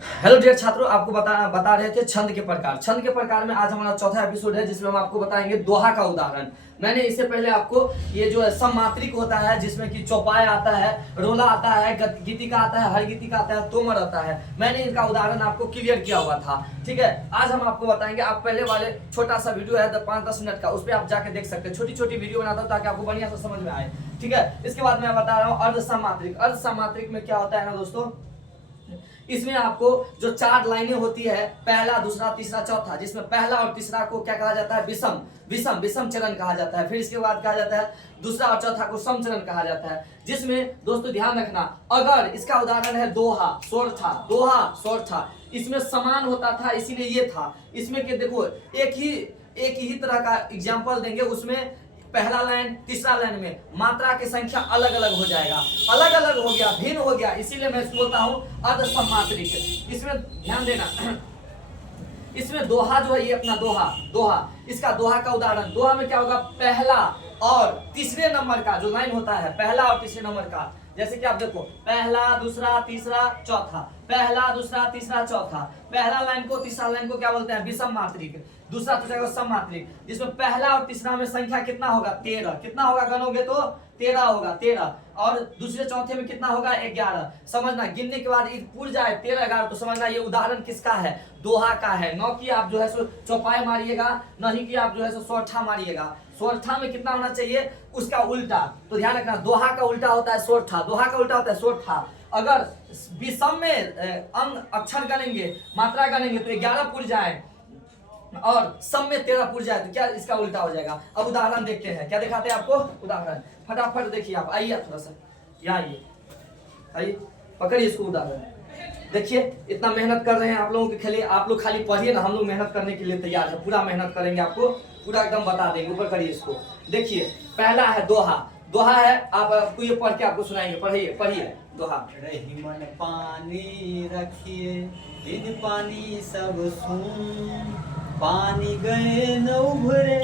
Hello dear छात्रों, आपको बता रहे थे छंद के प्रकार। छंद के प्रकार में आज हमारा चौथा एपिसोड है, जिसमें हम आपको बताएंगे दोहा का उदाहरण। मैंने इससे पहले आपको ये जो सममात्रिक होता है, जिसमें कि चौपाई आता है, रोला आता है, गीतिका आता है, हर गीतिका आता है, तोमर आता है, मैंने इनका उदाहरण आपको क्लियर किया हुआ था। ठीक है, आज हम आपको बताएंगे। आप पहले वाले छोटा सा वीडियो है 5-10 मिनट का, उस पर आप जाके देख सकते हैं। छोटी छोटी वीडियो बनाता हूँ ताकि आपको बढ़िया से समझ में आए। ठीक है, इसके बाद मैं बता रहा हूँ अर्ध सममात्रिक। अर्ध सममात्रिक में क्या होता है ना दोस्तों, इसमें आपको जो 4 लाइनें होती है, पहला, दूसरा, तीसरा, चौथा, जिसमें पहला और तीसरा को क्या कहा जाता है, विषम विषम विषम चरण कहा जाता है। फिर इसके बाद कहा जाता है दूसरा और चौथा को सम चरण कहा जाता है। जिसमें दोस्तों ध्यान रखना, अगर इसका उदाहरण है दोहा, स्वर था, दोहा स्वर था, इसमें समान होता था, इसीलिए ये था। इसमें के देखो एक ही तरह का एग्जाम्पल देंगे, उसमें पहला लाइन तीसरा लाइन में मात्रा की संख्या अलग अलग हो जाएगा, अलग अलग हो गया, भिन्न हो गया, इसीलिए मैं इसको बोलता हूं अर्ध सममात्रिक। इसमें ध्यान देना, इसमें दोहा जो है, ये अपना दोहा, इसका दोहा का उदाहरण, दोहा में क्या होगा, पहला और तीसरे नंबर का जो लाइन होता है, पहला और तीसरे नंबर का, जैसे कि आप देखो, पहला, दूसरा, तीसरा, चौथा, पहला, दूसरा, तीसरा, चौथा, पहला लाइन को तीसरा लाइन को क्या बोलते हैं, विषम मात्रिक, दूसरा तीसरा को सम मात्रिक, जिसमें पहला और तीसरा में संख्या कितना होगा, 13, कितना होगा, गनोगे तो 13 होगा, 13, और दूसरे चौथे में कितना होगा, 11। समझना, गिनने के बाद पूर जाए 13 11, तो समझना ये उदाहरण किसका है, दोहा का है। न कि आप जो है सो चौपाई मारिएगा, नहीं कि आप जो है सो सोरठा मारिएगा। सोरठा में कितना होना चाहिए, उसका उल्टा। तो ध्यान रखना, दोहा का उल्टा होता है सोरठा, दोहा का उल्टा होता है सोरठा। अगर विषम में अंग अक्षर गनेंगे, मात्रा गनेंगे, तो 11 पुर जाए और सम में 13 पुर जाए, तो क्या इसका उल्टा हो जाएगा। अब उदाहरण देखते हैं, क्या दिखाते हैं आपको उदाहरण, फटाफट देखिए। आप आइए थोड़ा सा यहाँ आइए, पकड़िए इसको उदाहरण। देखिए, इतना मेहनत कर रहे हैं आप लोगों के लिए, आप लोग खाली पढ़िए ना, हम लोग मेहनत करने के लिए तैयार है, पूरा मेहनत करेंगे, आपको पूरा एकदम बता देंगे। ऊपर करिए इसको, देखिए पहला है दोहा, दोहा है, आपको ये पढ़ के आपको सुनाएंगे, पढ़िए दोहा। रही मन पानी रखिए, बिन पानी सब सून, पानी गए न उभरे,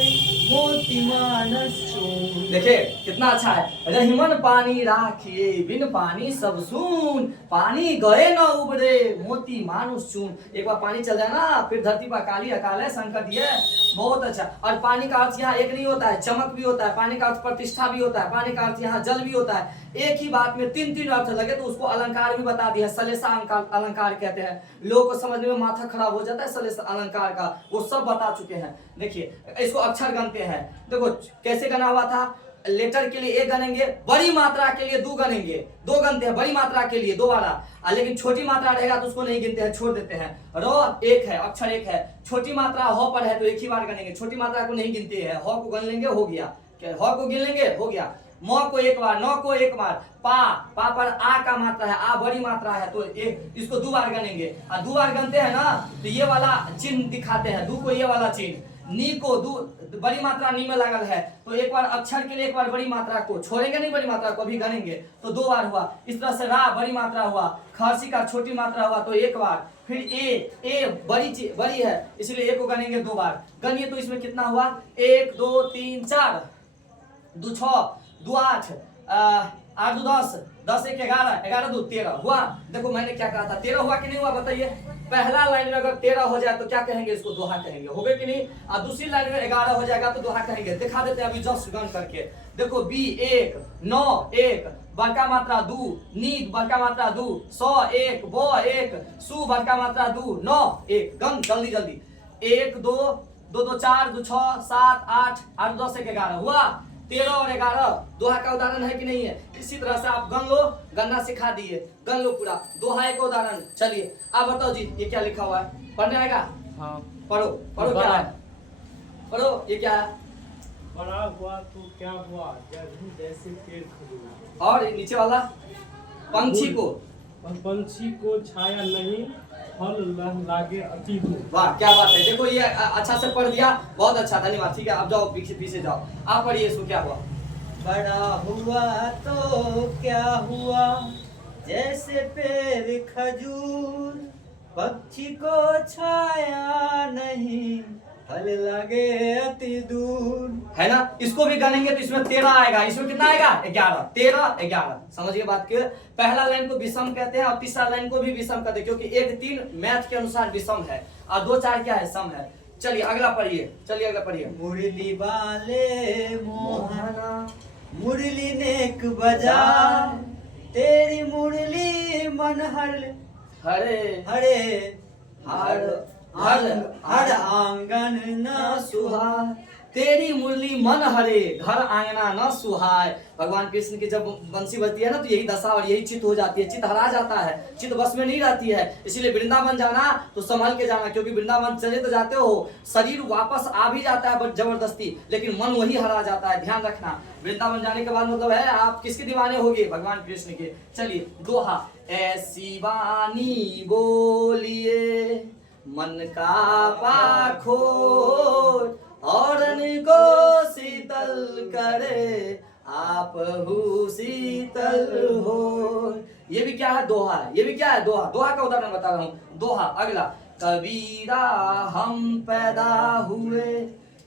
मोती मानस चून। देखिए कितना अच्छा है, रहीमन पानी राखिए, बिन पानी सब सून, पानी गए न उबरे, मोती मानुष चून। एक बार पानी चल जाए ना, फिर धरती पर अकाली अकाल है, संकट ये बहुत अच्छा। और पानी का अर्थ यहाँ एक नहीं होता है, चमक भी होता है, पानी का अर्थ प्रतिष्ठा भी होता है, पानी का अर्थ यहाँ जल भी होता है। एक ही बात में 3 अर्थ लगे तो उसको अलंकार भी बता दिया, सलेसा अलंकार कहते हैं। लोगों को समझने में माथा खराब हो जाता है सलेसा अलंकार का, वो सब बता चुके हैं। देखिए इसको अक्षर गनते हैं, देखो कैसे गना हुआ था, लेटर के लिए 1 गनेंगे, बड़ी मात्रा के लिए 2 गनेंगे, 2 गनते हैं बड़ी मात्रा के लिए दोबारा, लेकिन छोटी मात्रा रहेगा तो उसको नहीं गिनते हैं, छोड़ देते हैं। र 1 है, अक्षर 1 है, छोटी मात्रा ह पर है तो एक ही बार गनेंगे, छोटी मात्रा को नहीं गिनते हैं। ह को गन लेंगे, हो गया, ह को गिन लेंगे, हो गया। म को 1 बार, न को 1 बार, पा पर आ का मात्रा है, आ बड़ी मात्रा है तो इसको 2 बार गनेंगे। और 2 बार गनते हैं ना, तो ये वाला चिन्ह दिखाते हैं, 2 को ये वाला चिन्ह, नी को बड़ी मात्रा नी में लगल है, तो एक बार अक्षर के लिए 1 बार बड़ी मात्रा को छोड़ेंगे, नहीं बड़ी मात्रा को अभी गनेंगे तो 2 बार हुआ। इस तरह से रा बड़ी मात्रा हुआ, खांसी का छोटी मात्रा हुआ तो 1 बार, फिर ए बड़ी है इसलिए 1 को गनेंगे 2 बार। गनिए तो इसमें कितना हुआ, 1 2 3 4, 2 6, 2 8, 8 2 10, 10 1 11, 11 2 13 हुआ। देखो मैंने क्या कहा था, 13 हुआ कि नहीं हुआ बताइए। पहला लाइन में अगर 13 हो जाए तो क्या कहेंगे, इसको दोहा कहेंगे, हो गए कि नहीं। और दूसरी लाइन में 11 हो जाएगा तो दोहा कहेंगे। दिखा देते हैं अभी जस्ट गन करके, देखो बी 1 9 1, बड़का मात्रा 2, नींद बड़का मात्रा 2, 100 1, बो 1, सु बड़का मात्रा 2, 9 1, गन जल्दी जल्दी, 1 2 2 2 4 2 6 7 8 8 10 1 11 हुआ। 13 और 11 दोहा का उदाहरण है कि नहीं है। इसी तरह से आप गन लो, गन्ना सिखा दिए, गन लो पूरा, दोहा एक उदाहरण। चलिए आप बताओ जी, ये क्या लिखा हुआ है, पढ़ने आएगा? हाँ पढ़ो क्या है, पढ़ो, ये क्या है, बड़ा हुआ तो क्या हुआ, जर्नी जैसे पेड़ खजूर। और नीचे वाला, पंछी को, पंछी को छाया नहीं, फल लागे अति दूर। वाह क्या बात है। देखो ये अच्छा से पढ़ दिया, बहुत अच्छा, धन्यवाद। ठीक है, अब जाओ पीछे जाओ, आप पढ़िए इसको, क्या हुआ। बड़ा हुआ तो क्या हुआ, जैसे पेड़ खजूर, पक्षी को छाया नहीं, फल लगे अति दूर। है ना, इसको भी गनेंगे तो इसमें 13 आएगा, इसमें कितना आएगा 11, 13 11। समझिए बात के, पहला लाइन को विषम कहते हैं और तीसरा लाइन को भी विषम कहते हैं, क्योंकि 1 3 मैथ के अनुसार विषम है और 2 4 क्या है, सम है। चलिए अगला पढ़िए, चलिए अगला पढ़िए। मुरली वाले मोहना मुरली नेक बजा, तेरी मुरली मन हरे हरे हर हर हर आंगन न सुहाय, तेरी मुरली मन हरे घर आंगना न सुहाय। भगवान कृष्ण की जब बंसी बजती है ना तो यही दशा और यही चित हो जाती है, चित हरा जाता है, चित बस में नहीं रहती है। इसीलिए वृंदावन जाना तो संभल के जाना, क्योंकि वृंदावन चले तो जाते हो, शरीर वापस आ भी जाता है जबरदस्ती, लेकिन मन वही हरा जाता है, ध्यान रखना। वृंदावन जाने के बाद मतलब है आप किसके दीवाने होगे, भगवान कृष्ण के। चलिए दोहा। ऐसी वाणी बोलिए मन का पाखोर, औरन को शीतल करे आप हु शीतल हो। ये भी क्या है, दोहा है। ये भी क्या है, दोहा। दोहा का उदाहरण बता रहा हूं। दोहा अगला। कबीरा हम पैदा हुए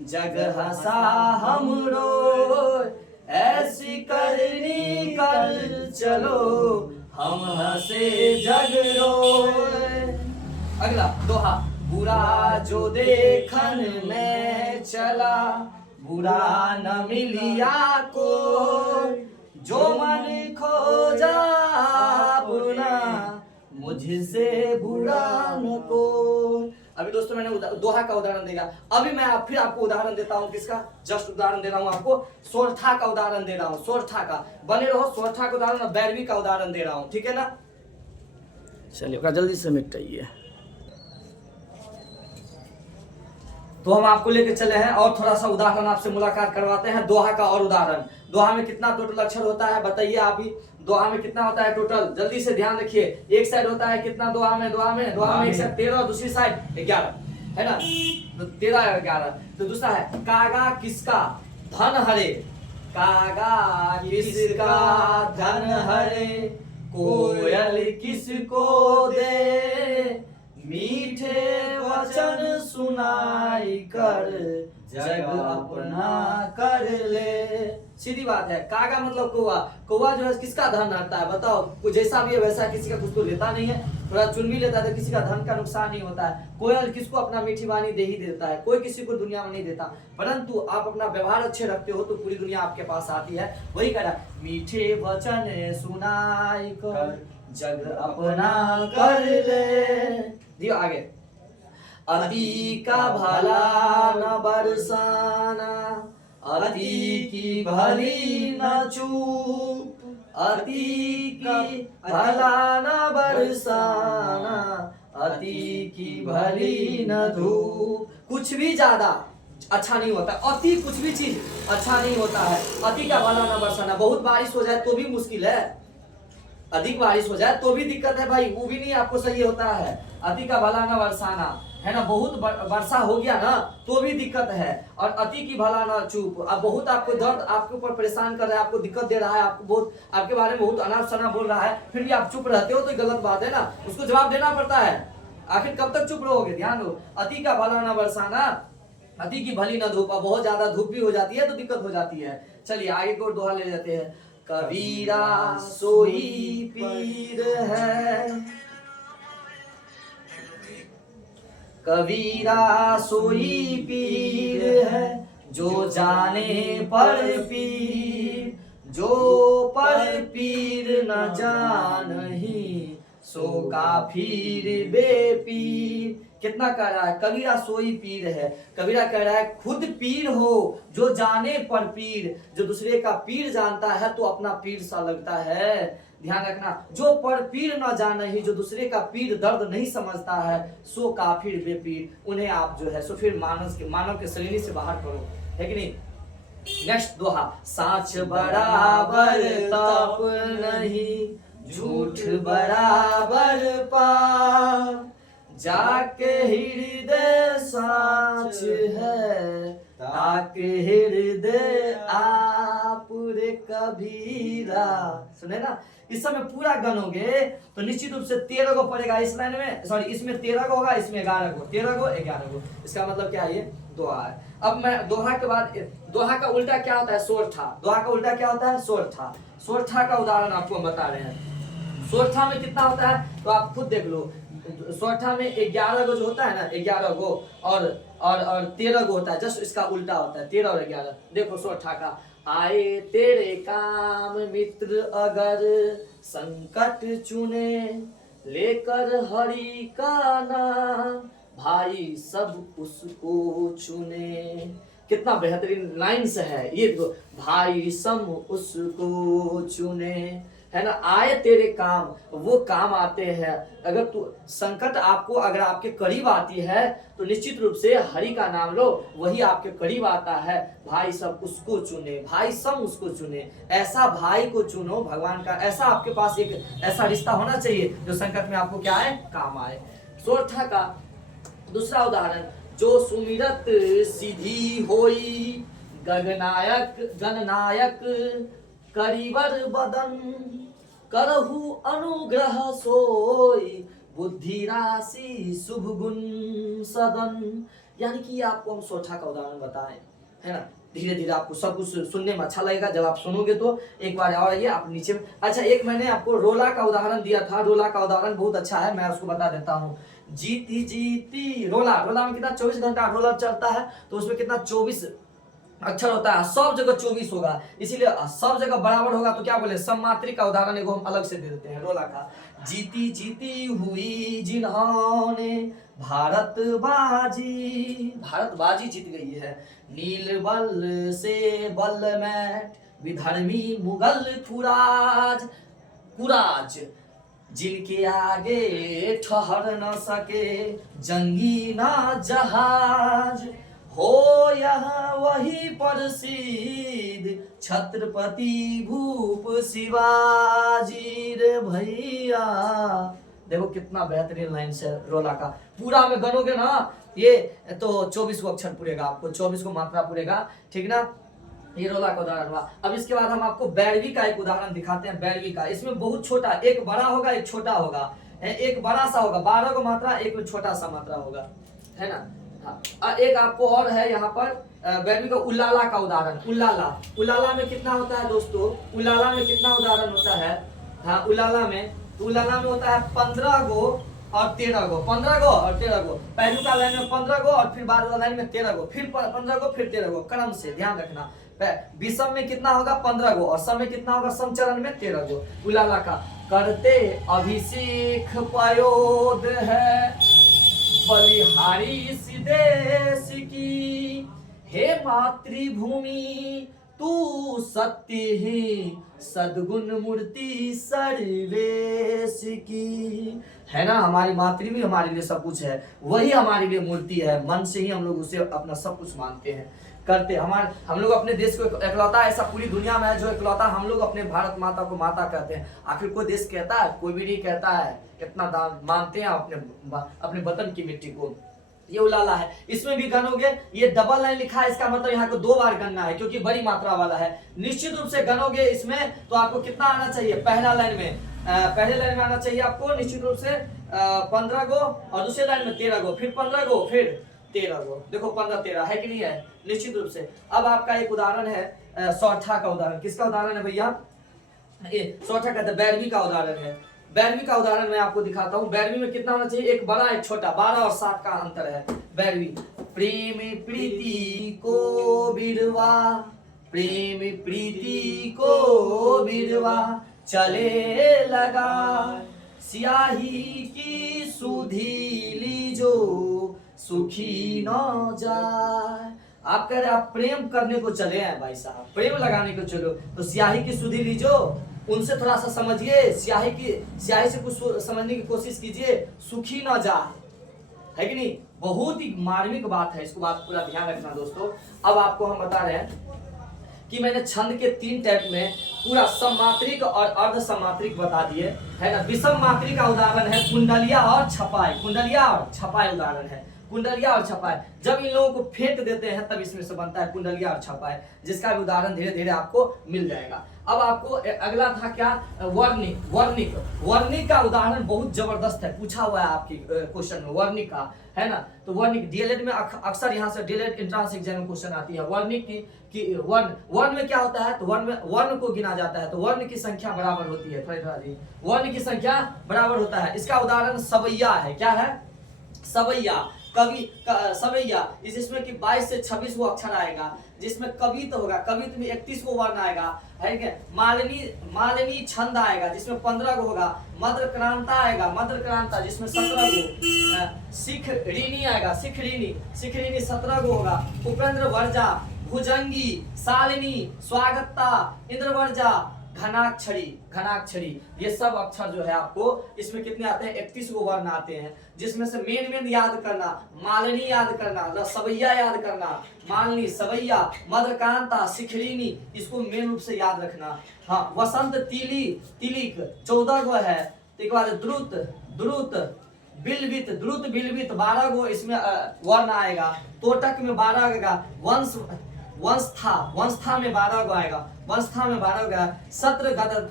जग हंसा हम रोए, ऐसी करनी कर चलो हम हंसे जग रोए। अगला दोहा। बुरा जो देखन में चला बुरा न मिलिया को, जो मन खोजा अपना मुझसे बुरा न को। अभी दोस्तों मैंने दोहा का उदाहरण दिया, अभी मैं फिर आपको उदाहरण देता हूँ। किसका? जस्ट उदाहरण दे रहा हूँ आपको, सोरठा का उदाहरण दे रहा हूँ। सोरठा का, बने रहो। सोरठा का उदाहरण, बैरवी का उदाहरण दे रहा हूँ, ठीक है ना। चलिए जल्दी से मिटाइए। तो हम आपको लेके चले हैं और थोड़ा सा उदाहरण आपसे मुलाकात करवाते हैं। दोहा का और उदाहरण। दोहा में कितना टोटल अक्षर होता है बताइए आप ही। दोहा में कितना होता है टोटल, जल्दी से ध्यान रखिए। एक साइड होता है कितना दोहा में एक साइड 13 और दूसरी साइड 11, है ना। तो 13 और 11। तो दूसरा है कागा किसका धन हरे, कागा किसका धन हरे, कोयल किसको दे, मीठे वचन सुनाई कर जग अपना कर ले। सीधी बात है। कागा मतलब कौवा। कौवा जो है किसका धन हरता है बताओ। कुछ जैसा भी है वैसा, किसी का कुछ तो लेता नहीं है, थोड़ा चुन भी लेता है तो किसी का धन का नुकसान नहीं होता है। कोयल किसको अपना मीठी वाणी दे ही देता है, कोई किसी को दुनिया में नहीं देता। परंतु आप अपना व्यवहार अच्छे रखते हो तो पूरी दुनिया आपके पास आती है। वही कह रहा मीठे वचन सुनाई कर जग अपना कर ले। दियो आगे। अति का भला न बरसाना, अति की भली न चूप, अति की भला न बरसाना, अति की भली न धूप। कुछ भी ज्यादा अच्छा नहीं होता, अति कुछ भी चीज अच्छा नहीं होता है। अति का भला न बरसाना, बहुत बारिश हो जाए तो भी मुश्किल है, अधिक बारिश हो जाए तो भी दिक्कत है भाई, वो भी नहीं आपको सही होता है। अति का भला न बरसाना, है ना, बहुत वर्षा हो गया ना तो भी दिक्कत है। और अति की भला ना चुप, अब बहुत आपको दर्द आपके ऊपर परेशान कर रहा है, आपको दिक्कत दे रहा है, आपको बहुत आपके बारे में बहुत अनाप शनाप बोल रहा है, फिर भी आप चुप रहते हो तो गलत बात है ना, उसको जवाब देना पड़ता है। आखिर कब तक चुप रहोगे, ध्यान दो। अति का भला ना बरसाना, अति की भली ना धूप। बहुत ज्यादा धूप भी हो जाती है तो दिक्कत हो जाती है। चलिए आगे को दोहा ले जाते हैं। कबीरा सोई पीर है, कबीरा सोई पीर है, जो जाने पर पीर, जो पर पीर न जानही, सो काफिर बेपीर। कितना कह रहा है, कबीरा सोई पीर है। कबीरा कह रहा है खुद पीर हो जो जाने पर पीर, जो दूसरे का पीर जानता है तो अपना पीर सा लगता है। ध्यान रखना, जो पर पीर न जाने ही, जो दूसरे का पीर दर्द नहीं समझता है, सो काफिर बेपीर, उन्हें आप जो है सो फिर मानव के श्रेणी से बाहर करो, है कि नहीं। नेक्स्ट दोहा। साच बराबर तप नहीं, झूठ बराबर पाप, जाके हृदय साच है, ताके हृदय आप रे कबीरा सुने ना। इस समय पूरा गनोगे तो निश्चित रूप से 13 गो पड़ेगा इस लाइन में, सॉरी इसमें 13 गो होगा, इसमें 11 गो, 13 गो 11 गो। इसका मतलब क्या है, ये दोहा है। अब मैं दोहा के बाद, दोहा का उल्टा क्या होता है, सोरठा। दोहा का उल्टा क्या होता है, सोरठा। सोरठा का उदाहरण आपको हम बता रहे हैं। सोरठा में कितना होता है तो आप खुद देख लो। सोरठा में 11 गो जो होता है ना, 11 गो और 13 गो होता है, जस्ट इसका उल्टा होता है 13 और 11। देखो सोरठा का, आए तेरे काम मित्र अगर संकट चुने, लेकर हरि का नाम भाई सब उसको चुने। कितना बेहतरीन लाइन्स है ये, तो भाई सब उसको चुने, है ना। आए तेरे काम, वो काम आते हैं। अगर तू संकट आपको, अगर आपके करीब आती है तो निश्चित रूप से हरि का नाम लो, वही आपके करीब आता है। भाई सब उसको चुने, भाई सब उसको चुने, ऐसा भाई को चुनो भगवान का। ऐसा आपके पास एक ऐसा रिश्ता होना चाहिए जो संकट में आपको क्या आए, काम आए। सोरठा का दूसरा उदाहरण, जो सुमिरत सिद्धि होई, गणनायक करीबर बदन, करहु अनुग्रह सोई, बुद्धि राशि शुभ गुण सदन। यानी कि आपको हम सोरठा का उदाहरण बताएं, है ना। धीरे धीरे आपको सब कुछ सुनने में अच्छा लगेगा। जब आप सुनोगे तो एक बार और आइए आप नीचे में। अच्छा, एक मैंने आपको रोला का उदाहरण दिया था, रोला का उदाहरण बहुत अच्छा है, मैं उसको बता देता हूँ। जीती जीती रोला, रोला में कितना 24 घंटा रोला चलता है, तो उसमें कितना 24 अक्षर होता है, सब जगह 24 होगा, इसीलिए सब जगह बराबर होगा। तो क्या बोले, सम्मात्री का उदाहरण एगो हम अलग से दे देते हैं रोला का। जीती जीती हुई जिन्होंने भारत बाजी, भारत बाजी जीत गई है, नील बल से बल मैट, विधर्मी मुगल कुराज, कुराज जिनके आगे ठहर न सके जंगी ना जहाज, हो यहाँ वही प्रसिद्ध छत्रपति भूप शिवाजी रे भैया। देखो कितना बेहतरीन लाइन से रोला का, पूरा में गनोगे ना ये तो 24 को अक्षर पूरेगा, आपको 24 को मात्रा पूरेगा, ठीक ना। ये रोला का उदाहरण हुआ। अब इसके बाद हम आपको बैरवी का एक उदाहरण दिखाते हैं। बैरवी का, इसमें बहुत छोटा, एक बड़ा होगा एक छोटा होगा, एक बड़ा सा होगा 12 को मात्रा, एक छोटा सा मात्रा होगा, है ना। हाँ, एक आपको और है यहाँ पर बैरवी का उल्लाला का उदाहरण। उल्लाला, उल्लाला में कितना होता है दोस्तों, उल्लाला में कितना उदाहरण होता है, हाँ उल्लाला में होता है 15 गो और 13 गो, 15 गो और 13 गो। पहलू का लाइन में 15 गो और फिर बाद वाला लाइन में 13 गो, फिर 15 गो फिर 13 गो, क्रम से ध्यान रखना। विषम में कितना होगा 15 गो और सम में कितना होगा, समचरण में 13 गो। उलाला का, करते अभिषेक पयोद है बलिहारी सिदेश की, हे मातृभूमि तू सत्य ही सद्गुण मूर्ति सर्वेश की, है ना। हमारी मातृभूमि हमारे लिए सब कुछ है, वही हमारे लिए मूर्ति है, मन से ही हम लोग उसे अपना सब कुछ मानते हैं, करते। हम लोग अपने देश को इकलौता ऐसा पूरी दुनिया में है जो इकलौता हम लोग अपने भारत माता को माता कहते हैं। आखिर कोई देश कहता है, कोई भी नहीं कहता है, इतना दान मानते हैं अपने वतन की मिट्टी को। ये उलाला है, इसमें भी गनोगे, ये डबल लाइन लिखा है, इसका मतलब यहाँ को 2 बार गनना है क्योंकि बड़ी मात्रा वाला है। निश्चित रूप से गनोगे इसमें तो आपको कितना आना चाहिए, पहले लाइन में आना चाहिए आपको निश्चित रूप से 15 गो और दूसरे लाइन में 13 गो, फिर 15 गो फिर 13 गो। देखो 15 13 है कि नहीं है, निश्चित रूप से। अब आपका एक उदाहरण है सोरठा का उदाहरण। किसका उदाहरण है भैया, सोरठा का बैरवी का उदाहरण है। बैरवी का उदाहरण मैं आपको दिखाता हूँ। बैरवी में कितना होना चाहिए, एक बड़ा एक छोटा, 12 और 7 का अंतर है। बैरवी, प्रेम प्रीति को बिरवा, प्रेम प्रीति को बिरवा, चले लगा स्याही की सुधी लीजो सुखी न जाए। आप कह रहे आप प्रेम करने को चले हैं भाई साहब, प्रेम लगाने को चलो, तो स्याही की सुधी लीजो, उनसे थोड़ा सा समझिए, स्याही से कुछ समझने की कोशिश कीजिए, सुखी न जा, है कि नहीं। बहुत ही मार्मिक बात है, इसको बात पूरा ध्यान रखना दोस्तों। अब आपको हम बता रहे हैं कि मैंने छंद के 3 टाइप में पूरा सम्मात्रिक और अर्ध सम्मात्रिक बता दिए, है ना। विषम मात्रिक का उदाहरण है कुंडलिया और छपाई, कुंडलिया और छपाई उदाहरण है। कुंडलिया और छपाय। जब इन लोगों को फेंक देते हैं तब इसमें से बनता है कुंडलिया और छपाय, जिसका भी उदाहरण धीरे धीरे आपको मिल जाएगा। अब आपको अगला था क्या, वर्णिक। वर्णिक, वर्णिक का उदाहरण बहुत जबरदस्त है, पूछा हुआ है आपकी क्वेश्चन में, वर्णिक का, है ना। तो वर्णिक डीएलएड में अक्सर यहाँ से डीएलएड एंट्रेंस एग्जाम में क्वेश्चन आती है। वर्णिक की वर्ण, वर्ण में क्या होता है, तो वर्ण में वर्ण को गिना जाता है, तो वर्ण की संख्या बराबर होती है, थोड़ा जी, वर्ण की संख्या बराबर होता है। इसका उदाहरण सवैया है। क्या है, सवैया, कवि, सवैया, जिसमें कि 22 से 26 वो अक्षर आएगा, जिसमें कवित होगा, कवित में 31 को वर्ण आएगा, है क्या। मालिनी, मालिनी छंद आएगा, जिसमें 15 को होगा। मद्रक्रांता आएगा, मद्रक्रांता, जिसमें 17 को। सिख ऋणी आएगा, सिख ऋणी, सिख ऋणी 17 को होगा। उपेंद्र वर्जा, भुजंगी, शालिनी, स्वागता, इंद्रवर्जा, घनाक्षरी, घनाक्षरी, ये सब अक्षर जो है आपको इसमें कितने आते हैं, 31 को वर्ण आते हैं, जिसमें से मेन याद करना, मालिनी याद करना, सवैया याद करना, मालिनी, सवैया, मद्रकांता, शिखरिणी, इसको मेन रूप से याद रखना। हाँ, वसंत, तिली, तिलिक 14 को है। एक बार द्रुत, द्रुत, बिलवित, द्रुत बिलवित 12 को इसमें वर्ण आएगा। तोटक में 12 आएगा। वंश, वंशथा, वंशथा में 12 को आएगा, वंशथा में 12 को आएगा। सत्र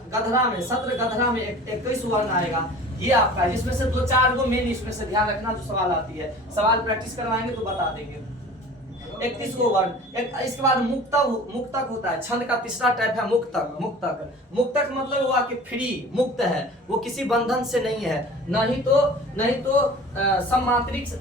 गधरा में, सत्र गधरा में 21 वर्ण आएगा। ये आपका, जिसमें से 2-4 को मेन इसमें से ध्यान रखना जो सवाल आती है, सवाल प्रैक्टिस करवाएंगे तो बता देंगे। 31 को वर्ण। इसके बाद मुक्तक, मुक्तक होता है, छंद का तीसरा टाइप है मुक्तक। मुक्तक, मुक्तक मतलब वो आपके फ्री, मुक्त है, वो किसी बंधन से नहीं है, नहीं तो सब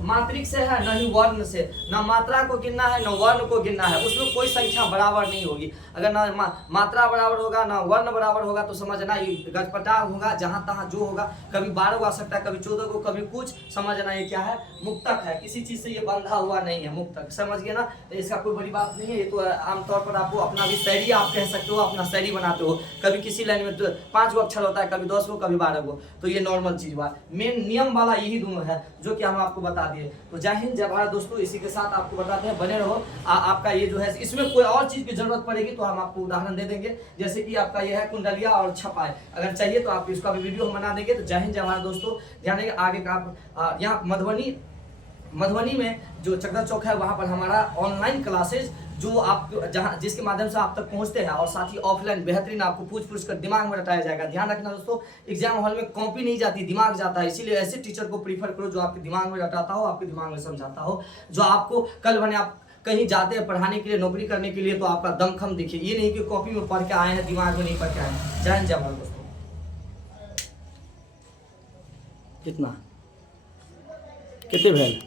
मात्रिक से है, न ही वर्ण से, न मात्रा को गिनना है न वर्ण को गिनना है, उसमें कोई संख्या बराबर नहीं होगी। अगर न मात्रा बराबर होगा न वर्ण बराबर होगा तो समझना ये गटपटा होगा, जहां तहां जो होगा, कभी 12 को आ सकता है, कभी 14 को, कभी कुछ, समझना ये क्या है, मुक्तक है, किसी चीज से ये बंधा हुआ नहीं है, मुक्तक, समझ गए ना। तो इसका कोई बड़ी बात नहीं है, ये तो आमतौर पर आपको अपना भी शायरी आप कह सकते हो, अपना शायरी बनाते हो, कभी किसी लाइन में 5 गो अक्षर होता है, कभी 10 को, कभी 12 को, तो ये नॉर्मल चीज हुआ। मेन नियम वाला यही दोनों है जो कि हम आपको बता दिए। तो जय हिंद, जय भारत दोस्तों, इसी के साथ आपको बताते हैं, बने रहो। आपका ये जो है, इसमें कोई और चीज की जरूरत पड़ेगी तो हम आपको उदाहरण दे देंगे, जैसे कि आपका ये है कुंडलिया और छपाई, अगर चाहिए तो आप इसका भी वीडियो हम बना देंगे। तो जय हिंद, जय भारत दोस्तों, ध्यान रखिए। आगे का आप यहाँ मधुबनी में जो चकदा चौक है वहां पर हमारा ऑनलाइन क्लासेज जो आप जहां जिसके माध्यम से आप तक पहुंचते हैं, और साथ ही ऑफलाइन बेहतरीन आपको पूछ कर दिमाग में रटाया जाएगा। ध्यान रखना दोस्तों, एग्जाम हॉल में कॉपी नहीं जाती, दिमाग जाता है, इसीलिए ऐसे टीचर को प्रीफर करो जो आपके दिमाग में रटाता हो, आपके दिमाग में समझाता हो, जो आपको कल बने आप कहीं जाते हैं पढ़ाने के लिए, नौकरी करने के लिए, तो आपका दमखम दिखे, ये नहीं कि कॉपी में पढ़ के आए हैं, दिमाग में नहीं पढ़ के आए हैं। जय हिंद, जय भारत दोस्तों। कितना, कितने भेल